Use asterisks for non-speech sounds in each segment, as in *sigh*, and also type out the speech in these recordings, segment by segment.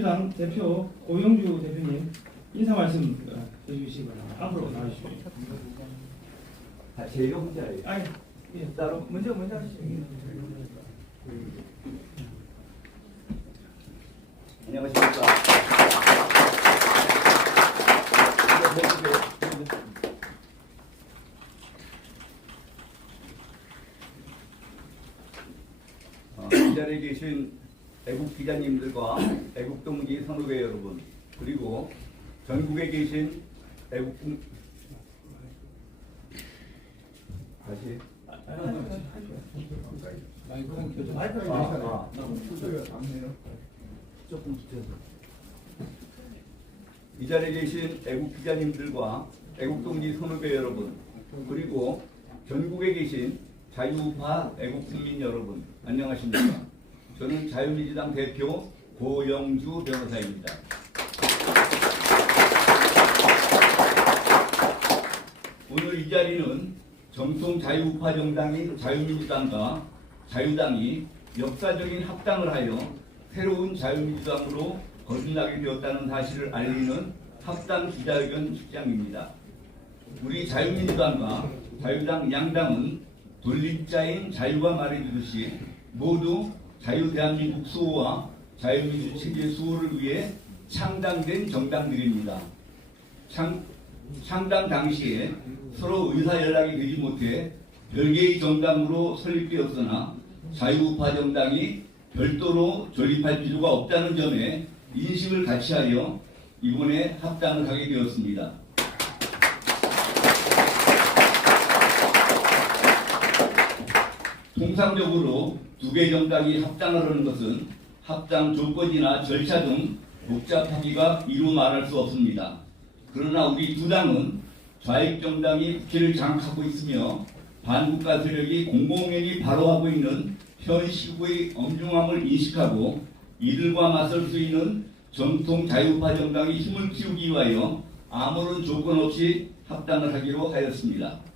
민주당 대표 오영주 대표님 인사 말씀 어, 해주시기 바랍니다. 앞으로 나와주시죠. 아, 제가 혼자예요. 아니, 예, 따로 먼저 먼저 하시죠. 안녕하십니까. 어, 이 자리에 계신 애국 기자님들과 *clears throat* 애국 동지 선후배 여러분 그리고 전국에 계신 애국 동 다시. 이 자리에 계신 애국 기자님들과 애국 동지 선후배 여러분 그리고 전국에 계신 자유우파 애국 국민 여러분 안녕하십니까? 저는 자유민주당 대표 고영주 변호사입니다. 오늘 이 자리는 정통 자유우파 정당인 자유민주당과 자유당이 역사적인 합당을 하여 새로운 자유민주당으로 거듭나게 되었다는 사실을 알리는 합당 기자회견 축장입니다. 우리 자유민주당과 자유당 양당은 돌림자인 자유가 말해주듯이 모두 자유 대한민국 수호와 자유민주 체제 수호를 위해 창당된 정당들입니다. 창, 창당 당시에 서로 의사 연락이 되지 못해 별개의 정당으로 설립되었으나 자유우파 정당이 별도로 조립할 필요가 없다는 점에 인식을 같이 하여 이번에 합당을 하게 되었습니다. 통상적으로 두 개 정당이 합당을 하는 것은 합당 조건이나 절차 등 복잡하기가 이루 말할 수 없습니다. 그러나 우리 두 당은 좌익 정당이 국회를 장악하고 있으며 반국가 세력이 공공연히 바로하고 있는 현 시국의 엄중함을 인식하고 이들과 맞설 수 있는 전통 자유파 정당이 힘을 키우기 위하여 아무런 조건 없이 합당을 하기로 하였습니다.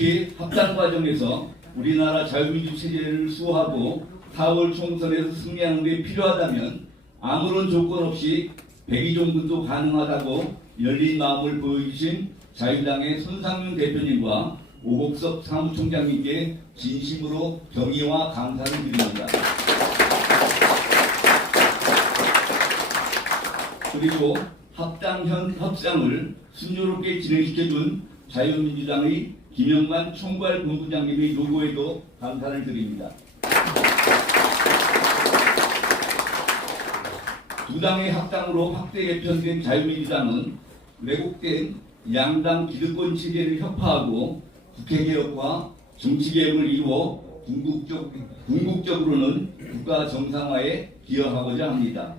특히 합당 과정에서 우리나라 자유민주 체제를 수호하고 4월 총선에서 승리하는 데 필요하다면 아무런 조건 없이 백의종군도 가능하다고 열린 마음을 보여주신 자유당의 손상윤 대표님과 오복섭 사무총장님께 진심으로 경의와 감사를 드립니다. 그리고 합당현 협상을 순조롭게 진행시켜준 자유민주당의 김영만 총괄 본부장님의 요구에도 감사를 드립니다. 두 당의 합당으로 확대 개편된 자유민주당은 왜곡된 양당 기득권 체제를 협파하고 국회개혁과 정치개혁을 이루어 궁극적, 궁극적으로는 국가 정상화에 기여하고자 합니다.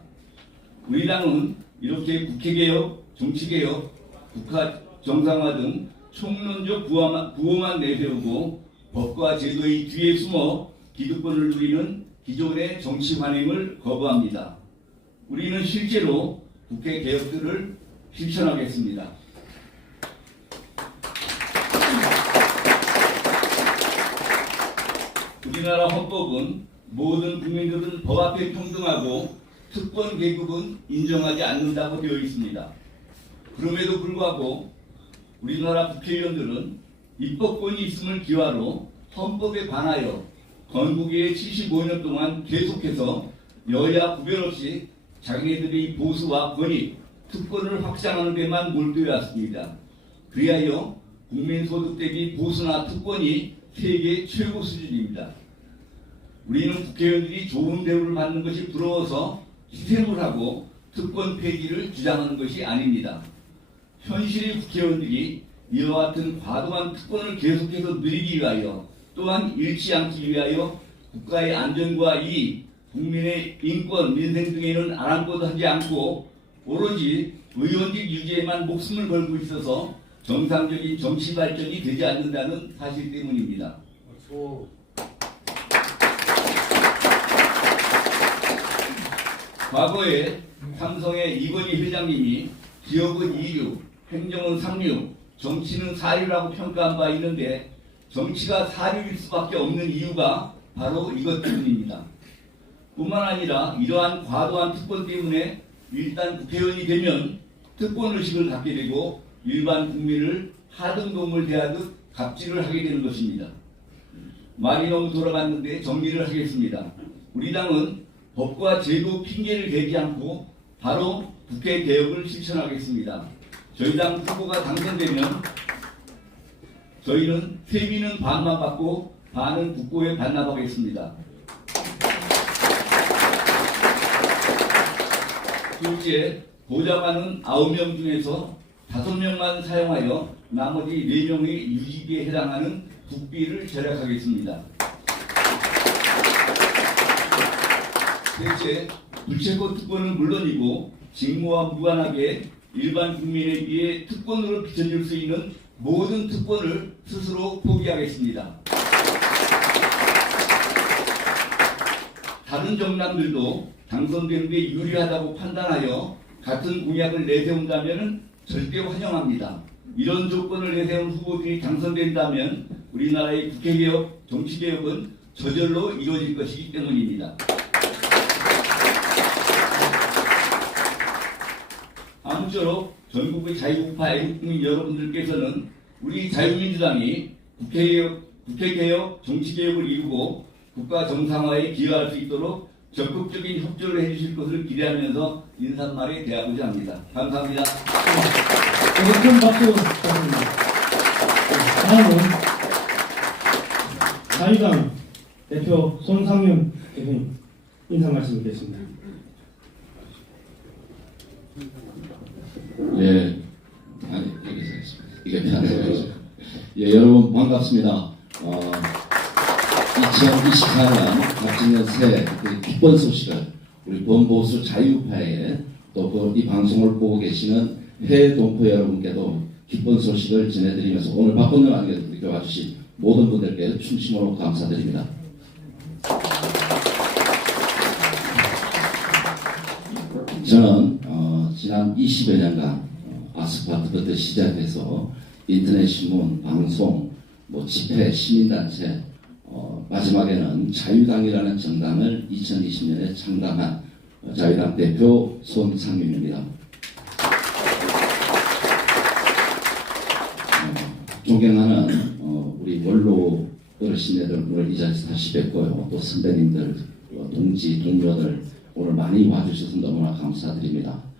우리 당은 이렇게 국회개혁, 정치개혁, 국가 정상화 등 총론적 구호만, 구호만 내세우고 법과 제도의 뒤에 숨어 기득권을 누리는 기존의 정치 관행을 거부합니다. 우리는 실제로 국회 개혁들을 실천하겠습니다. 우리나라 헌법은 모든 국민들은 법 앞에 평등하고 특권 계급은 인정하지 않는다고 되어 있습니다. 그럼에도 불구하고 우리나라 국회의원들은 입법권이 있음을 기화로 헌법에 관하여 건국의 75년 동안 계속해서 여야 구별 없이 자기네들의 보수와 권익, 특권을 확장하는 데만 몰두해 왔습니다. 그리하여 국민소득 대비 보수나 특권이 세계 최고 수준입니다. 우리는 국회의원들이 좋은 대우를 받는 것이 부러워서 희생을 하고 특권 폐지를 주장하는 것이 아닙니다. 현실의 국회의원들이 이와 같은 과도한 특권을 계속해서 누리기 위하여 또한 잃지 않기 위하여 국가의 안전과 이익, 국민의 인권, 민생 등에는 아랑곳 하지 않고 오로지 의원직 유지에만 목숨을 걸고 있어서 정상적인 정치 발전이 되지 않는다는 사실 때문입니다. 과거에 삼성의 이건희 회장님이 기업은 2류, 행정은 3류, 정치는 4류라고 평가한 바 있는데 정치가 4류일 수밖에 없는 이유가 바로 이것 때문입니다. 뿐만 아니라 이러한 과도한 특권 때문에 일단 국회의원이 되면 특권 의식을 갖게 되고 일반 국민을 하등동물 대하듯 갑질을 하게 되는 것입니다. 말이 너무 돌아갔는데 정리를 하겠습니다. 우리 당은 법과 제도 핑계를 대지 않고 바로 국회 개혁을 실천하겠습니다. 저희 당 후보가 당선되면 저희는 세비는 반만 받고 반은 국고에 반납하겠습니다. 둘째, 보좌관은 9명 중에서 5명만 사용하여 나머지 4명의 유지비에 해당하는 국비를 절약하겠습니다. 셋째, 불체포 특권은 물론이고 직무와 무관하게 일반 국민에 비해 특권으로 비춰줄 수 있는 모든 특권을 스스로 포기하겠습니다. 다른 정당들도 당선되는 데 유리하다고 판단하여 같은 공약을 내세운다면 절대 환영합니다. 이런 조건을 내세운 후보들이 당선된다면 우리나라의 국회개혁, 정치개혁은 저절로 이루어질 것이기 때문입니다. 아무쪼록 전국의 자유우파 애국민 여러분들께서는 우리 자유민주당이 국회개혁, 국회개혁, 정치개혁을 이루고 국가 정상화에 기여할 수 있도록 적극적인 협조를 해주실 것을 기대하면서 인사말에 대하고자 합니다. 감사합니다. 박수 부탁드립니다. 네, 다음은 자유당 대표 손상윤 대표님 인사 말씀 드리겠습니다. 예, 아니, 여기서 하겠습니다. 이게 편해요. 예, 여러분 반갑습니다. 어, 2024년 갑진년 새그 기쁜 소식을 우리 범보수 자유파에 또이 방송을 보고 계시는 해외 동포 여러분께도 기쁜 소식을 전해드리면서 오늘 바쁜 날 이렇게 와주신 모든 분들께 충심으로 감사드립니다. 저는 어, 지난 20여 년간 어, 아스팔트부터 시작해서 인터넷 신문, 방송, 뭐 집회, 시민단체, 어, 마지막에는 자유당이라는 정당을 2020년에 창당한 어, 자유당 대표 손상윤입니다. 어, 존경하는 어, 우리 원로 어르신들 오늘 이 자리에서 다시 뵙고요. 또 선배님들, 어, 동지, 동료들 오늘 많이 와주셔서 너무나 감사드립니다.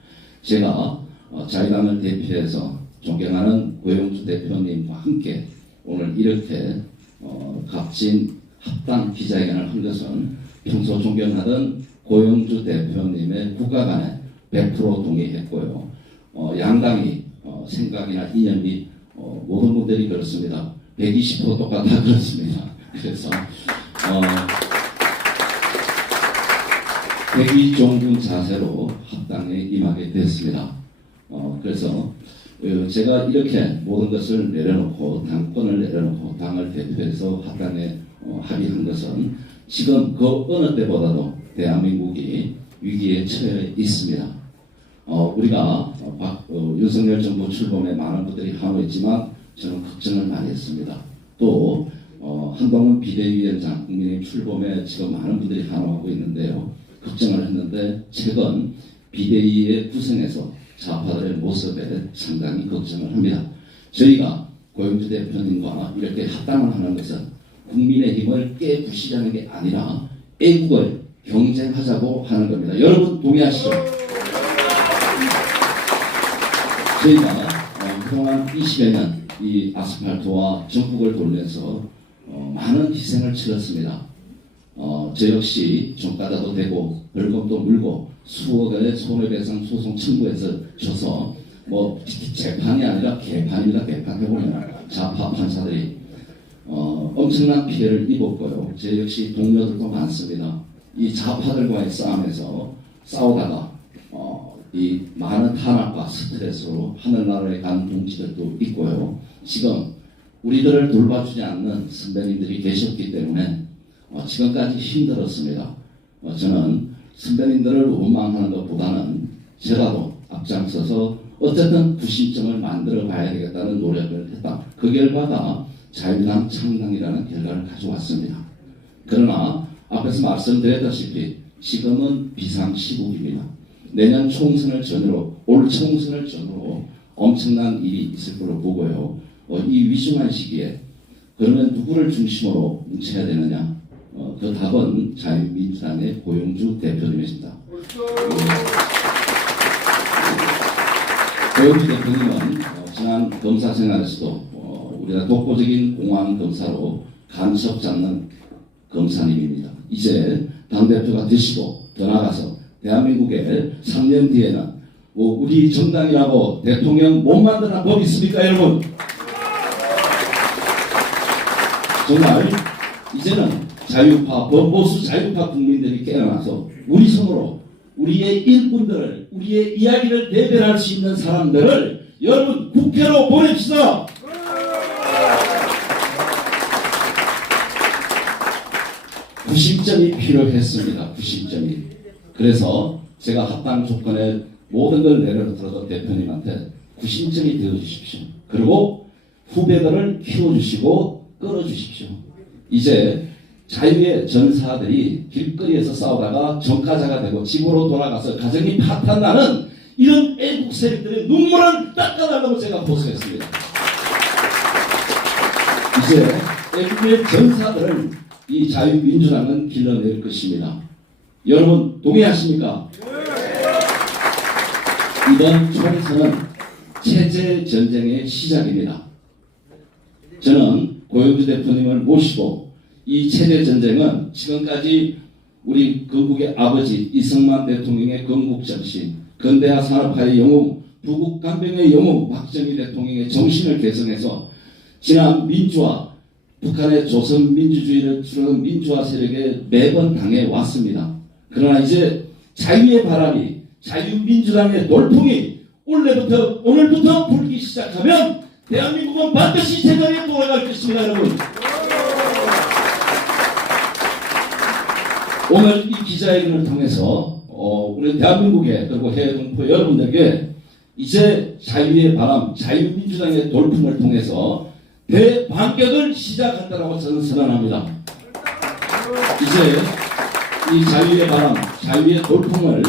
제가 어, 자유당을 대표해서 존경하는 고영주 대표님과 함께 오늘 이렇게 어, 값진 합당 기자회견을 한 것은 평소 존경하던 고영주 대표님의 국가 간에 100% 동의했고요. 어, 양당이 어, 생각이나 이념이 어, 모든 분들이 그렇습니다. 120% 똑같아 *laughs* 그렇습니다. 그래서 어, 대기종군 자세로 합당에 임하게 됐습니다. 어, 그래서 어, 제가 이렇게 모든 것을 내려놓고 당권을 내려놓고 당을 대표해서 합당에 어, 합의한 것은 지금 그 어느 때보다도 대한민국이 위기에 처해 있습니다. 어, 우리가 어, 박, 어, 윤석열 정부 출범에 많은 분들이 환호했지만 저는 걱정을 많이 했습니다. 또 어, 한동훈 비대위원장 국민의힘 출범에 지금 많은 분들이 환호하고 있는데요. 걱정을 했는데 최근 비대위의 구성에서 좌파들의 모습에 상당히 걱정을 합니다. 저희가 고영주 대표님과 이렇게 합당을 하는 것은 국민의 힘을 깨부시자는 게 아니라 애국을 경쟁하자고 하는 겁니다. 여러분 동의하시죠? 저희가 어, 그동안 20여 년 이 아스팔트와 전국을 돌면서 어, 많은 희생을 치렀습니다. 어, 저 역시 종가다도 되고 벌금도 물고 수억 원의 손해배상 소송 청구해서 져서 뭐 재판이 아니라 개판입니다. 개판 해보면 좌파 판사들이 어, 엄청난 피해를 입었고요. 저 역시 동료들도 많습니다. 이 좌파들과의 싸움에서 싸우다가 어, 이 많은 탄압과 스트레스로 하늘나라에 간 동지들도 있고요. 지금 우리들을 돌봐주지 않는 선배님들이 계셨기 때문에 어, 지금까지 힘들었습니다. 어, 저는 선배님들을 원망하는 것보다는 저라도 앞장서서 어쨌든 구심점을 만들어 봐야 되겠다는 노력을 했다. 그 결과가 자유당 창당이라는 결과를 가져왔습니다. 그러나 앞에서 말씀드렸다시피 지금은 비상시국입니다. 내년 총선을 전후로 올 총선을 전후로 엄청난 일이 있을 거로 보고요. 어, 이 위중한 시기에 그러면 누구를 중심으로 뭉쳐야 되느냐? 어, 그 답은 자유민주당의 고용주 대표님이십니다. 고용주 대표님은 어, 지난 검사 생활에서도 어, 우리가 독보적인 공안 검사로 간섭 잡는 검사님입니다. 이제 당대표가 되시고 더 나아가서 대한민국에 3년 뒤에는 뭐 우리 정당이라고 대통령 못 만드는 법 있습니까 여러분? 정말 이제는 자유파, 범보수 자유파 국민들이 깨어나서 우리 손으로 우리의 일꾼들을, 우리의 이야기를 대변할 수 있는 사람들을 여러분 국회로 보냅시다. 구심점이 필요했습니다. 구심점이. 그래서 제가 합당 조건에 모든 걸 내려놓더라도 대표님한테 구심점이 되어 주십시오. 그리고 후배들을 키워주시고 끌어주십시오. 이제 자유의 전사들이 길거리에서 싸우다가 전가자가 되고 집으로 돌아가서 가정이 파탄나는 이런 애국 세력들의 눈물을 닦아달라고 제가 호소했습니다. 이제 애국의 전사들을 이 자유민주당은 길러낼 것입니다. 여러분 동의하십니까? 이번 총선은 체제 전쟁의 시작입니다. 저는 고영주 대표님을 모시고 이 체제 전쟁은 지금까지 우리 건국의 아버지 이승만 대통령의 건국 정신, 근대화 산업화의 영웅, 부국 간병의 영웅 박정희 대통령의 정신을 개성해서 지난 민주화, 북한의 조선 민주주의를 추르는 민주화 세력에 매번 당해 왔습니다. 그러나 이제 자유의 바람이 자유민주당의 돌풍이 올해부터 오늘부터 불기 시작하면 대한민국은 반드시 제자리에 돌아갈 것입니다, 여러분. 오늘 이 기자회견을 통해서 어, 우리 대한민국의 그리고 해외 동포 여러분들에게 이제 자유의 바람, 자유민주당의 돌풍을 통해서 대반격을 시작한다고 저는 선언합니다. 이제 이 자유의 바람, 자유의 돌풍을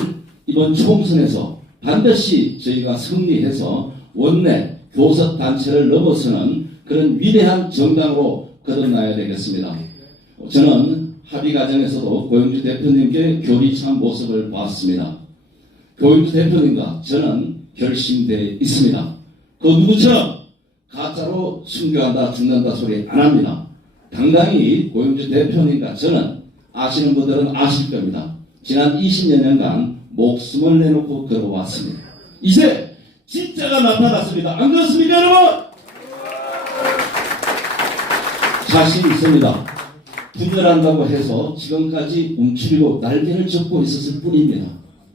이번 총선에서 반드시 저희가 승리해서 원내 교섭 단체를 넘어서는 그런 위대한 정당으로 거듭나야 되겠습니다. 저는 합의 과정에서도 고영주 대표님께 교리찬 모습을 봤습니다. 고영주 대표님과 저는 결심되어 있습니다. 그 누구처럼 가짜로 순교한다 죽는다 소리 안 합니다. 당당히 고영주 대표님과 저는 아시는 분들은 아실 겁니다. 지난 20여 년간 목숨을 내놓고 걸어왔습니다. 이제 진짜가 나타났습니다. 안 그렇습니까 여러분? 자신 있습니다. 분열한다고 해서 지금까지 움츠리고 날개를 접고 있었을 뿐입니다.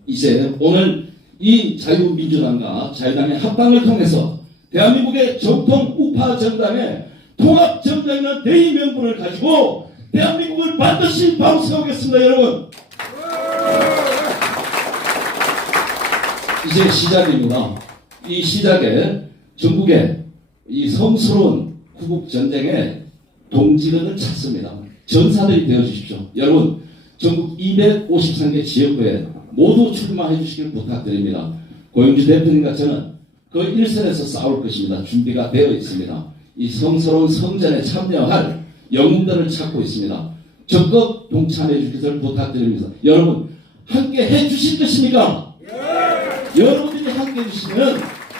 이제 오늘 이 자유민주당과 자유당의 합당을 통해서 대한민국의 정통 우파 정당의 통합 정당이라는 대의 명분을 가지고 대한민국을 반드시 바로 세우겠습니다, 여러분. 이제 시작입니다. 이 시작에 전국에 이 성스러운 구국 전쟁에 동지들을 찾습니다. 전사들이 되어 주십시오. 여러분, 전국 253개 지역구에 모두 출마해 주시길 부탁드립니다. 고영주 대표님과 저는 그 일선에서 싸울 것입니다. 준비가 되어 있습니다. 이 성스러운 성전에 참여할 영웅들을 찾고 있습니다. 적극 동참해 주시길 부탁드립니다. 여러분, 함께 해 주실 것입니까? 여러분들이 함께 해 주시면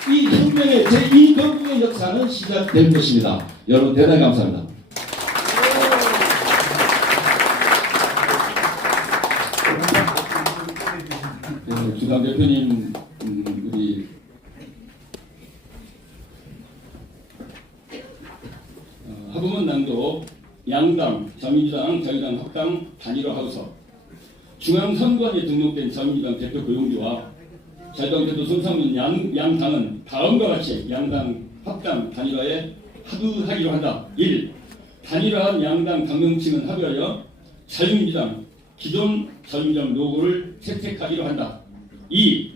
이 혁명의 제2건국의 역사는 시작될 것입니다. 여러분 대단히 감사합니다. 네, 주당 대표님, 음, 우리 어, 하부문당도 양당, 자민주당, 자유당 합당 단일화하고서 중앙선관위에 등록된 자민주당 대표 고용주와 자유당 대표 손상민 양, 양당은 다음과 같이 양당 합당 단일화에 합의하기로 한다. 1. 단일화한 양당 당명층은 합의하여 자유민주당 기존 자유민주당 로고를 채택하기로 한다. 2.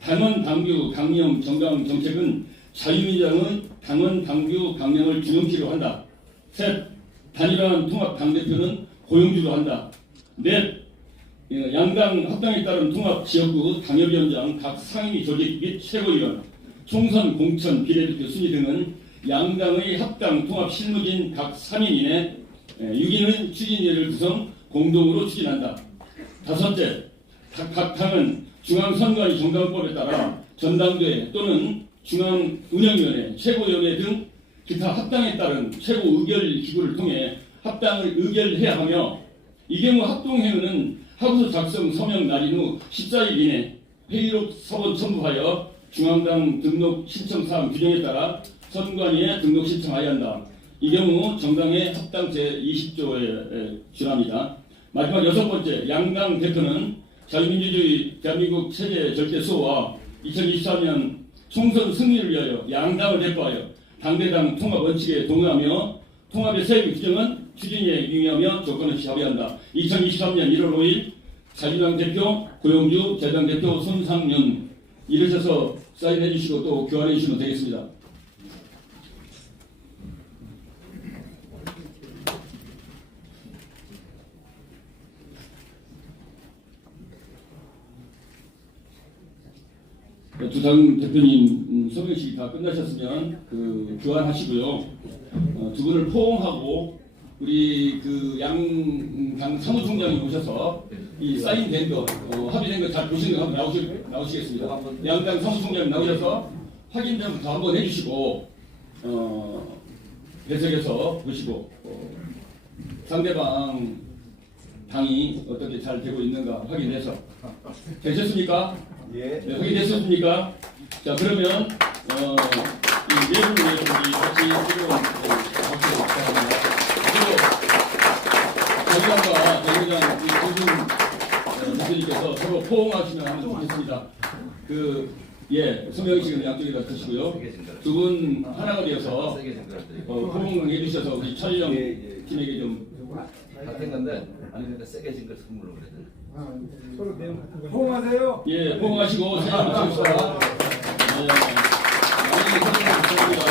당원 당규 강령 정당 정책은 자유민주당의 당원 당규 강령을 준용키로 한다. 셋. 단일화한 통합 당대표는 고용주로 한다. 넷 예, 양당 합당에 따른 통합 지역구 당협위원장 각 상임위 조직 및 최고위원, 총선 공천 비례대표 순위 등은 양당의 합당 통합 실무진 각 3인인의 6인은 추진위를 구성 공동으로 추진한다. 다섯째, 각, 각 당은 중앙선관위 정당법에 따라 전당대회 또는 중앙운영위원회, 최고위원회 등 기타 합당에 따른 최고 의결 기구를 통해 합당을 의결해야 하며 이 경우 합동회의는 하부서 작성 서명 날인 후 14일 이내 회의록 서본 첨부하여 중앙당 등록 신청 사항 규정에 따라 선관위에 등록 신청하여야 한다. 이 경우 정당의 합당 제20조에 준합니다. 마지막 여섯 번째 양당 대표는 자유민주주의 대한민국 체제 절대 수호와 2023년 총선 승리를 위하여 양당을 대표하여 당대당 통합 원칙에 동의하며 통합의 세부 규정은 추진에 유의하며 조건 없이 합의한다. 2023년 1월 5일 자유당 대표 고용주 재당 대표 손상윤 이르셔서 사인해 주시고 또 교환해 주시면 되겠습니다. 두당 대표님 음, 서명식이 다 끝나셨으면 그 교환하시고요. 어, 두 분을 포옹하고 우리 그 양당 사무총장이 오셔서 이 사인된 거 어, 합의된 거 잘 보시는 거 한번 나오시, 나오시겠습니다. 양당 사무총장 나오셔서 확인부터 한번 해주시고 어, 배석해서 보시고 어, 상대방 당이 어떻게 잘 되고 있는가 확인해서 되셨습니까? 예. 네, 확인됐습니까? 자, 그러면, 어, 이 내용을 우리 같이 지금, 장관과 대회장 이두분 대표님께서 서로 포옹하시면 하면 좋겠습니다. 그, 예, 서명식은 양쪽에다 드시고요. 두 분 하나가 되어서, 어, 포옹을 해주셔서 우리 촬영. 팀에게 좀, 같은 건데 아니 근데 세게 진걸 선물로 그래야 돼. 호응하세요. 예, 포옹하시고 사진 찍읍시다. 예, 많이 사진 찍습니다.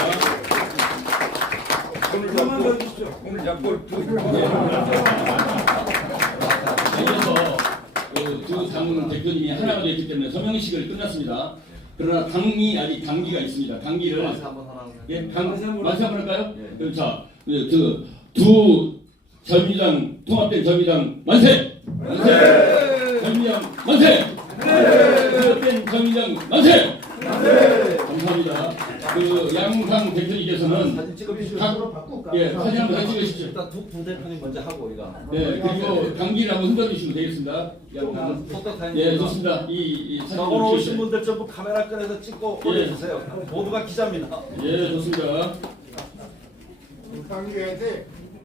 오늘 주십시오. 오늘 그두당 대표님이 하나가 됐기 때문에 서명식을 끝났습니다. 그러나 당이 아직 당기가 있습니다. 당기를 한번 하나. 예, 당 만세 한번 만세 할까요? 예. 그럼 자, 그두 전미당 통합된 전미당 만세! 만세! 전미당 만세! 통합된 전미당 만세! 감사합니다. 그 양당 대표님께서는 사진 찍어주시고 각, 예, 사진 한번 더 찍으십시오. 일단 두, 두 대표님 먼저 하고 우리가. 네, 그리고 당기를 한번 흔들어주시면 되겠습니다. 양당. 포토 타임. 예, 좋습니다. 이, 이 사진 오늘 오신 찍으세요. 분들 전부 카메라 꺼내서 찍고 예. 올려주세요. 모두가 기자입니다. 예, 좋습니다. 당겨야 돼.